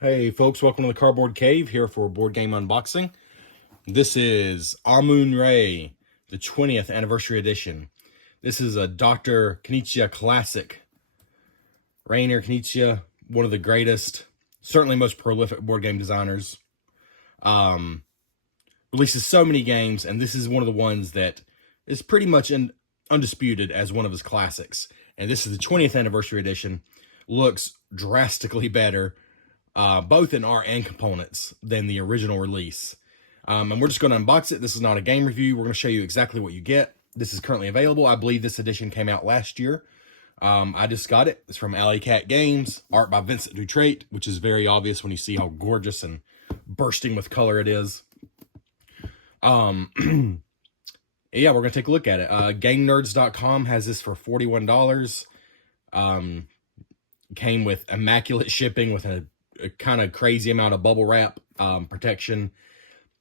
Hey folks, welcome to the Cardboard Cave, here for a board game unboxing. This is Amun-Re, the 20th anniversary edition. This is a Dr. Knizia classic. Rainer Knizia, one of the greatest, certainly most prolific board game designers. Releases so many games, and this is one of the ones that is pretty much undisputed as one of his classics. And this is the 20th anniversary edition. Looks drastically better, both in art and components, than the original release. And we're just going to unbox it. This is not a game review. We're going to show you exactly what you get. This is currently available. I believe this edition came out last year. I just got it. It's from Alley Cat Games, art by Vincent Dutrait, which is very obvious when you see how gorgeous and bursting with color it is. Yeah, we're going to take a look at it. GameNerds.com has this for $41. Came with immaculate shipping with a kind of crazy amount of bubble wrap protection.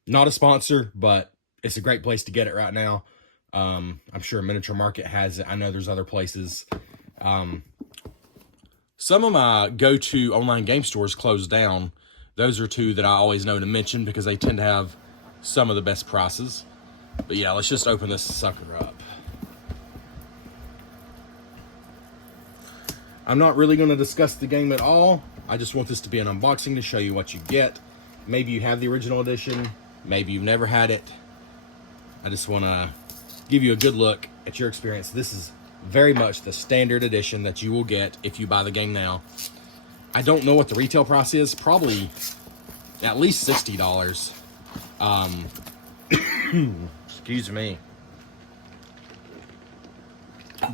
Not a sponsor, but it's a great place to get it right now. I'm sure Miniature Market has it. I know there's other places. Some of my go-to online game stores closed down. Those are two that I always know to mention because they tend to have some of the best prices. But yeah, let's just open this sucker up. I'm not really going to discuss the game at all. I just want this to be an unboxing to show you what you get. Maybe you have the original edition. Maybe you've never had it. I just want to give you a good look at your experience. This is very much the standard edition that you will get if you buy the game now. I don't know what the retail price is. Probably at least $60. Excuse me.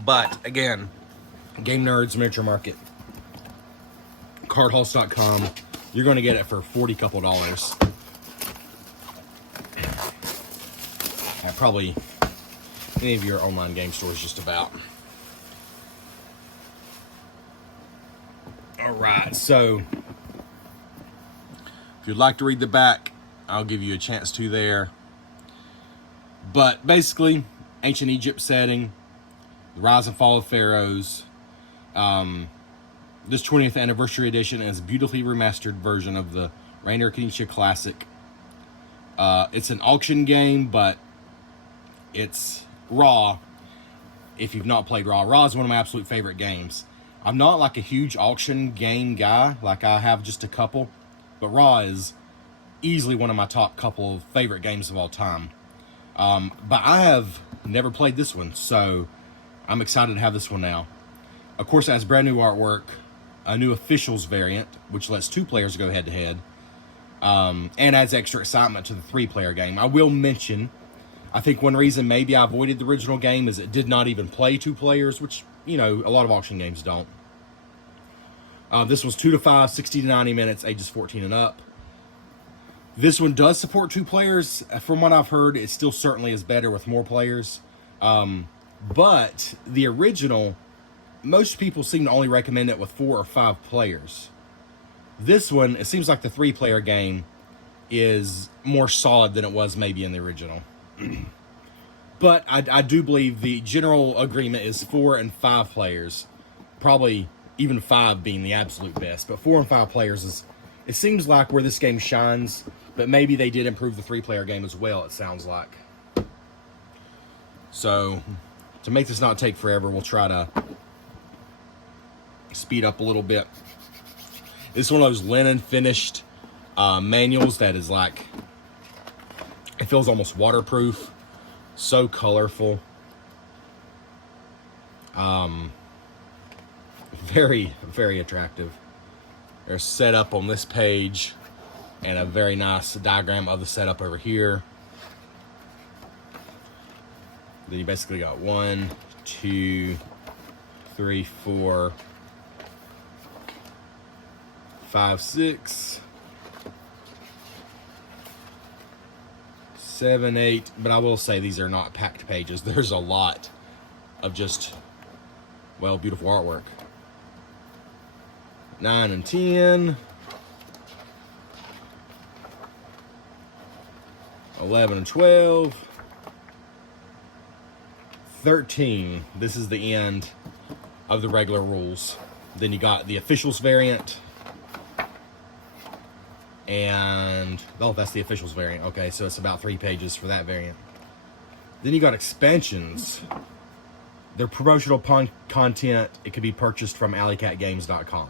But again, Game Nerds, Miniature Market, cardhalls.com, you're going to get it for $40 couple dollars. Probably any of your online game stores, just about. Alright, so if you'd like to read the back, I'll give you a chance to there. But basically, ancient Egypt setting, the rise and fall of pharaohs. This 20th anniversary edition is a beautifully remastered version of the Rainer Knizia classic. It's an auction game, but it's raw. If you've not played Raw is one of my absolute favorite games. I'm not like a huge auction game guy, like I have just a couple, but Raw is easily one of my top couple of favorite games of all time. But I have never played this one, so I'm excited to have this one now. Of course, it has brand new artwork, a new officials variant, which lets 2 players go head to head, and adds extra excitement to the 3-player game. I will mention, I think one reason maybe I avoided the original game is it did not even play 2 players, which, you know, a lot of auction games don't. This was 2 to 5, 60 to 90 minutes, ages 14 and up. This one does support 2 players. From what I've heard, it still certainly is better with more players. But the original, most people seem to only recommend it with 4 or 5 players. This one, it seems like the 3-player game is more solid than it was maybe in the original. But I do believe the general agreement is 4 and 5 players. Probably even 5 being the absolute best. But 4 and 5 players is, it seems like, where this game shines. But maybe they did improve the 3-player game as well, it sounds like. So, to make this not take forever, we'll try to speed up a little bit. This is one of those linen finished manuals that is like, it feels almost waterproof. So colorful. Very, very attractive. There's setup on this page and a very nice diagram of the setup over here. Then you basically got 1, 2, 3, 4, 5, 6, 7, 8, but I will say these are not packed pages. There's a lot of just, well, beautiful artwork. 9 and 10. 11 and 12. 13. This is the end of the regular rules. Then you got the officials variant. And, oh, that's the officials variant. Okay, so it's about 3 pages for that variant. Then you got expansions. They're promotional content. It can be purchased from alleycatgames.com.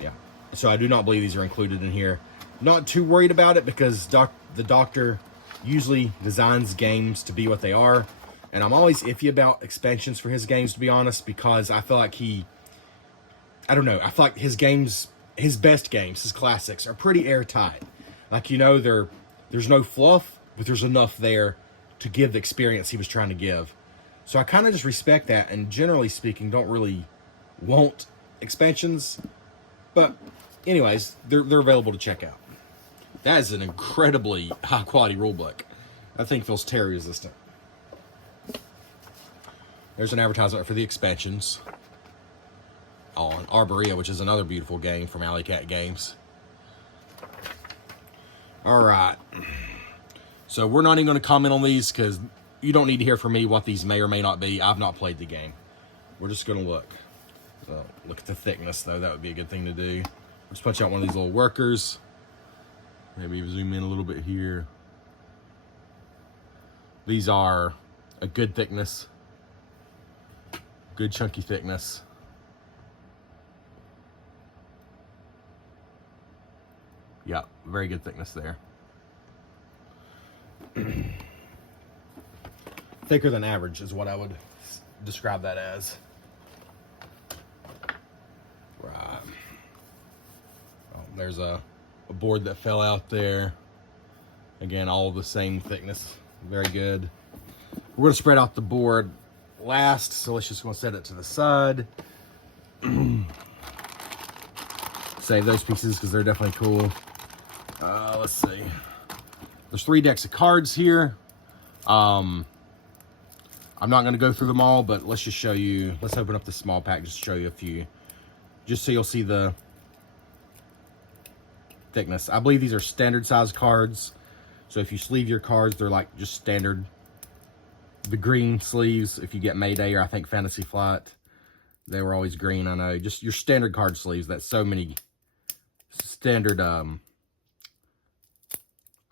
Yeah. So I do not believe these are included in here. Not too worried about it because the doctor usually designs games to be what they are. And I'm always iffy about expansions for his games, to be honest, because I feel like I don't know, I feel like his games, his best games, his classics, are pretty airtight. Like, you know, there's no fluff, but there's enough there to give the experience he was trying to give. So I kind of just respect that, and generally speaking, don't really want expansions. But anyways, they're available to check out. That is an incredibly high quality rulebook. That thing feels tear resistant. There's an advertisement for the expansions on Arborea, which is another beautiful game from Alley Cat Games. Alright. So we're not even going to comment on these because you don't need to hear from me what these may or may not be. I've not played the game. We're just going to look. So look at the thickness, though. That would be a good thing to do. Let's punch out one of these little workers. Maybe zoom in a little bit here. These are a good thickness. Good chunky thickness. Yeah, very good thickness there. Thicker than average is what I would describe that as. Right. Oh, there's a board that fell out there. Again, all the same thickness. Very good. We're going to spread out the board last, so let's just go set it to the side. Save those pieces because they're definitely cool. Let's see. There's 3 decks of cards here. I'm not going to go through them all, but let's just show you. Let's open up the small pack just to show you a few. Just so you'll see the thickness. I believe these are standard size cards. So if you sleeve your cards, they're like just standard. The green sleeves, if you get Mayday or I think Fantasy Flight, they were always green, I know. Just your standard card sleeves. That's so many standard, I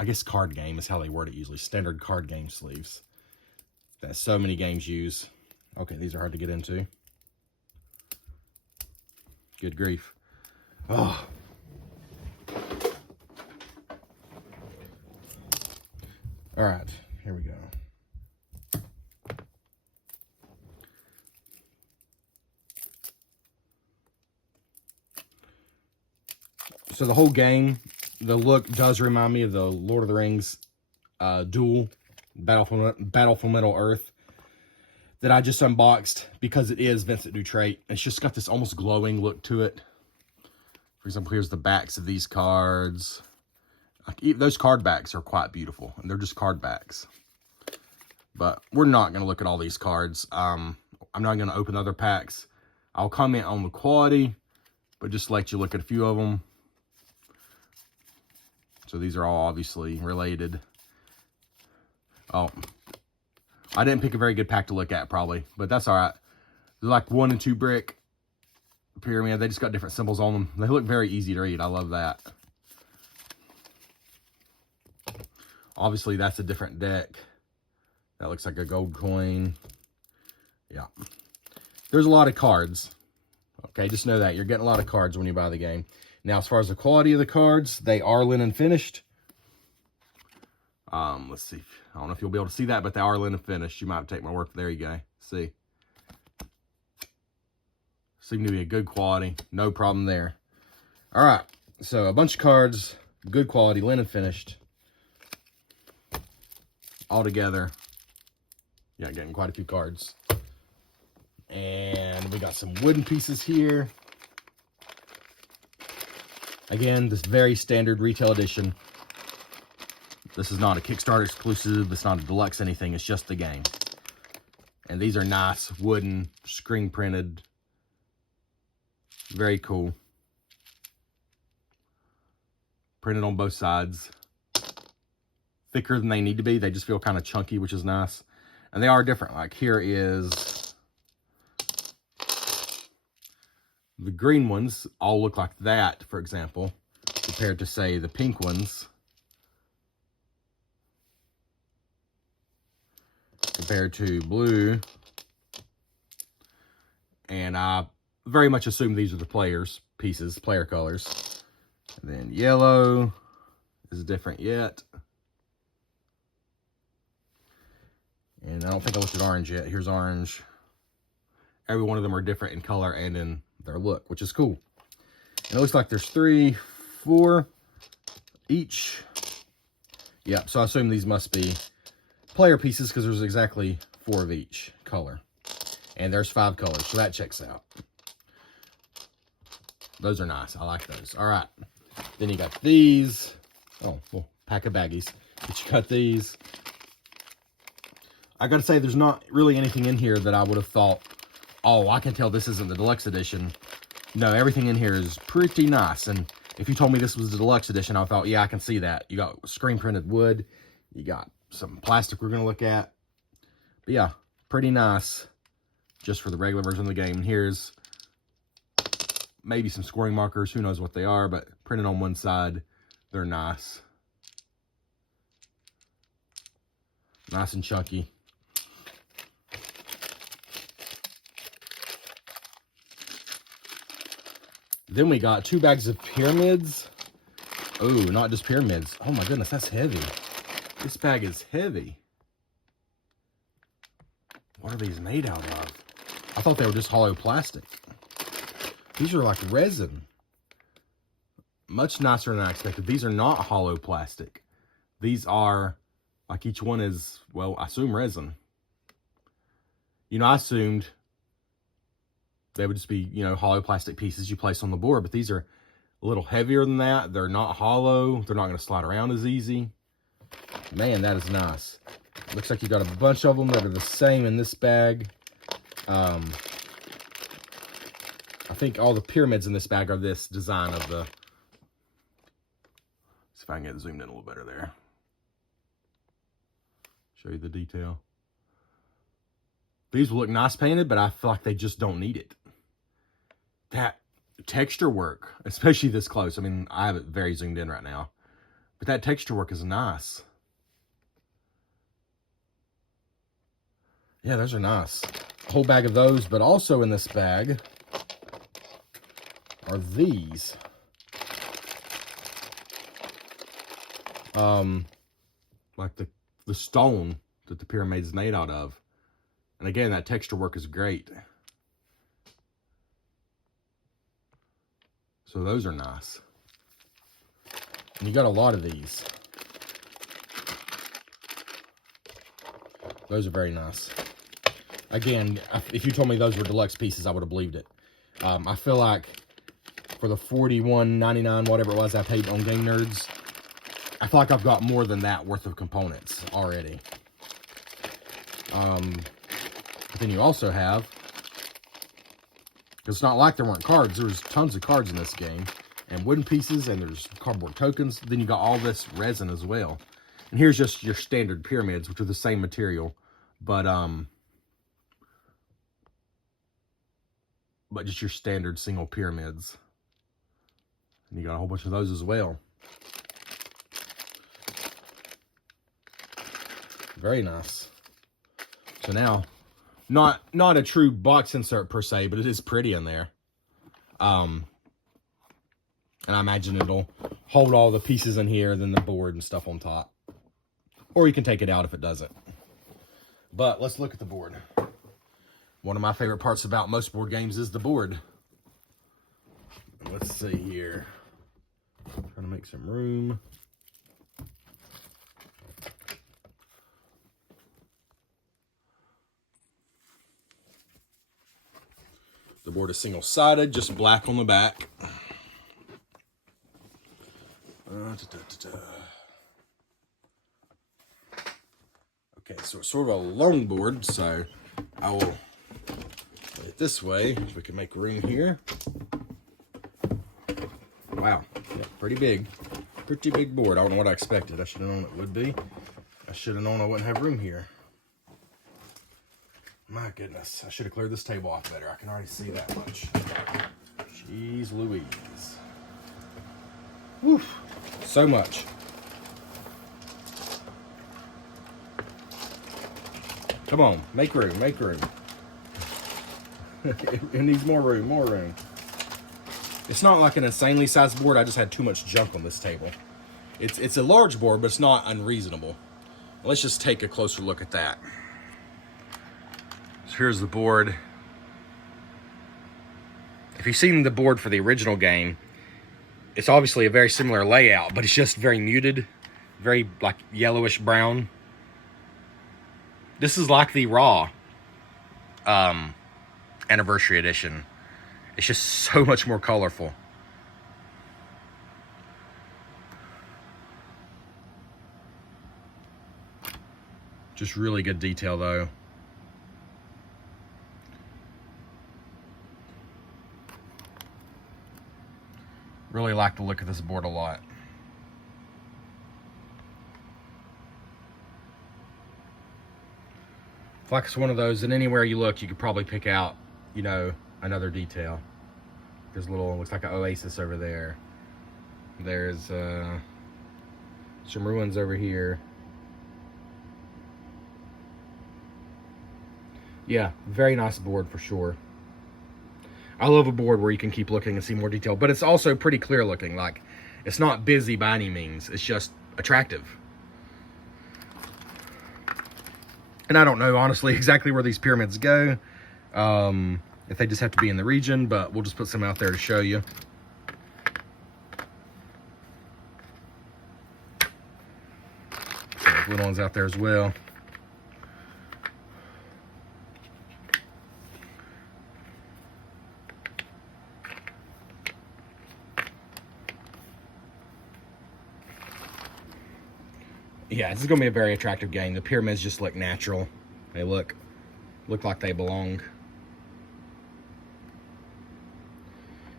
guess card game is how they word it usually. Standard card game sleeves. That so many games use. Okay, these are hard to get into. Good grief. Oh. All right, here we go. So the whole game, the look does remind me of the Lord of the Rings duel, Battle for Middle Earth, that I just unboxed because it is Vincent Dutrait. It's just got this almost glowing look to it. For example, here's the backs of these cards. Those card backs are quite beautiful, and they're just card backs. But we're not going to look at all these cards. I'm not going to open other packs. I'll comment on the quality, but just let you look at a few of them. So these are all obviously related. Oh, I didn't pick a very good pack to look at probably, but that's all right. They're like 1 and 2 brick pyramid. They just got different symbols on them. They look very easy to read. I love that. Obviously, that's a different deck. That looks like a gold coin. Yeah. There's a lot of cards. Okay, just know that. You're getting a lot of cards when you buy the game. Now, as far as the quality of the cards, they are linen finished. Let's see. I don't know if you'll be able to see that, but they are linen finished. You might have to take my word. There you go. See. Seem to be a good quality. No problem there. All right. So, a bunch of cards. Good quality. Linen finished. All together. Yeah, getting quite a few cards. And we got some wooden pieces here. Again, this very standard retail edition. This is not a Kickstarter exclusive. It's not a deluxe anything. It's just the game. And these are nice, wooden, screen printed. Very cool. Printed on both sides. Thicker than they need to be. They just feel kind of chunky, which is nice. And they are different. Like here is the green ones all look like that, for example, compared to, say, the pink ones. Compared to blue. And I very much assume these are the player colors. And then yellow is different yet. And I don't think I looked at orange yet. Here's orange. Every one of them are different in color and in their look, which is cool. And it looks like there's 3, 4 each. Yep, so I assume these must be player pieces because there's exactly 4 of each color. And there's 5 colors, so that checks out. Those are nice. I like those. All right. Then you got these. Oh, well, pack of baggies. But you got these. I got to say, there's not really anything in here that I would have thought, oh, I can tell this isn't the deluxe edition. No, everything in here is pretty nice. And if you told me this was the deluxe edition, I thought, yeah, I can see that. You got screen printed wood. You got some plastic we're going to look at. But yeah, pretty nice just for the regular version of the game. And here's maybe some scoring markers. Who knows what they are, but printed on one side. They're nice. Nice and chunky. Then we got 2 bags of pyramids. Oh, not just pyramids. Oh my goodness, that's heavy. This bag is heavy. What are these made out of? I thought they were just hollow plastic. These are like resin. Much nicer than I expected. These are not hollow plastic. These are, like each one is, well, I assume resin. You know, I assumed they would just be, you know, hollow plastic pieces you place on the board, but these are a little heavier than that. They're not hollow. They're not going to slide around as easy. Man, that is nice. Looks like you got a bunch of them that are the same in this bag. I think all the pyramids in this bag are this design of the... See if I can get zoomed in a little better there. Show you the detail. These will look nice painted, but I feel like they just don't need it. That texture work, especially this close. I mean, I have it very zoomed in right now. But that texture work is nice. Yeah, those are nice. A whole bag of those, but also in this bag are these. Like the stone that the pyramid is made out of. And again, that texture work is great. So those are nice. And you got a lot of these. Those are very nice. Again, if you told me those were deluxe pieces, I would have believed it. I feel like for the $41.99, whatever it was I paid on Game Nerds, I feel like I've got more than that worth of components already. But then you also have, because it's not like there weren't cards. There was tons of cards in this game, and wooden pieces, and there's cardboard tokens. Then you got all this resin as well. And here's just your standard pyramids, which are the same material, but just your standard single pyramids. And you got a whole bunch of those as well. Very nice. So now, not a true box insert per se, but it is pretty in there. And I imagine it'll hold all the pieces in here, then the board and stuff on top. Or you can take it out if it doesn't. But let's look at the board. One of my favorite parts about most board games is the board. Let's see here. Trying to make some room. The board is single-sided, just black on the back. Okay, so it's sort of a long board, so I will put it this way, if we can make room here. Wow, yeah, pretty big. Pretty big board. I don't know what I expected. I should have known it would be. I should have known I wouldn't have room here. My goodness, I should have cleared this table off better. I can already see that much. Jeez Louise. Woof. So much. Come on, make room, make room. It needs more room, more room. It's not like an insanely sized board. I just had too much junk on this table. It's a large board, but it's not unreasonable. Let's just take a closer look at that. So here's the board. If you've seen the board for the original game, it's obviously a very similar layout, but it's just very muted, very like yellowish brown. This is like the Raw Anniversary Edition. It's just so much more colorful. Just really good detail though. Really like the look of this board a lot. It's like it's one of those, and anywhere you look, you could probably pick out, you know, another detail. There's a little, looks like an oasis over there. There's some ruins over here. Yeah, very nice board for sure. I love a board where you can keep looking and see more detail, but it's also pretty clear looking. Like, it's not busy by any means. It's just attractive. And I don't know, honestly, exactly where these pyramids go. If they just have to be in the region, but we'll just put some out there to show you. Some little ones out there as well. Yeah, this is going to be a very attractive game. The pyramids just look natural. They look like they belong.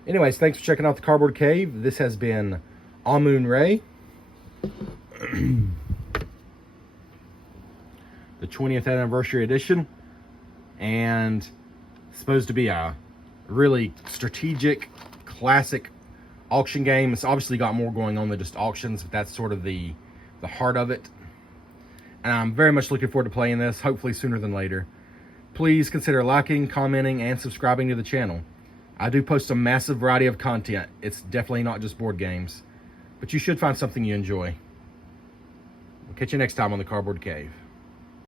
Anyways, thanks for checking out the Cardboard Cave. This has been Amun-Re. The 20th anniversary edition. And it's supposed to be a really strategic, classic auction game. It's obviously got more going on than just auctions, but that's sort of the heart of it. And I'm very much looking forward to playing this, hopefully sooner than later. Please consider liking, commenting, and subscribing to the channel. I do post a massive variety of content. It's definitely not just board games, but you should find something you enjoy. We'll catch you next time on the Cardboard Cave.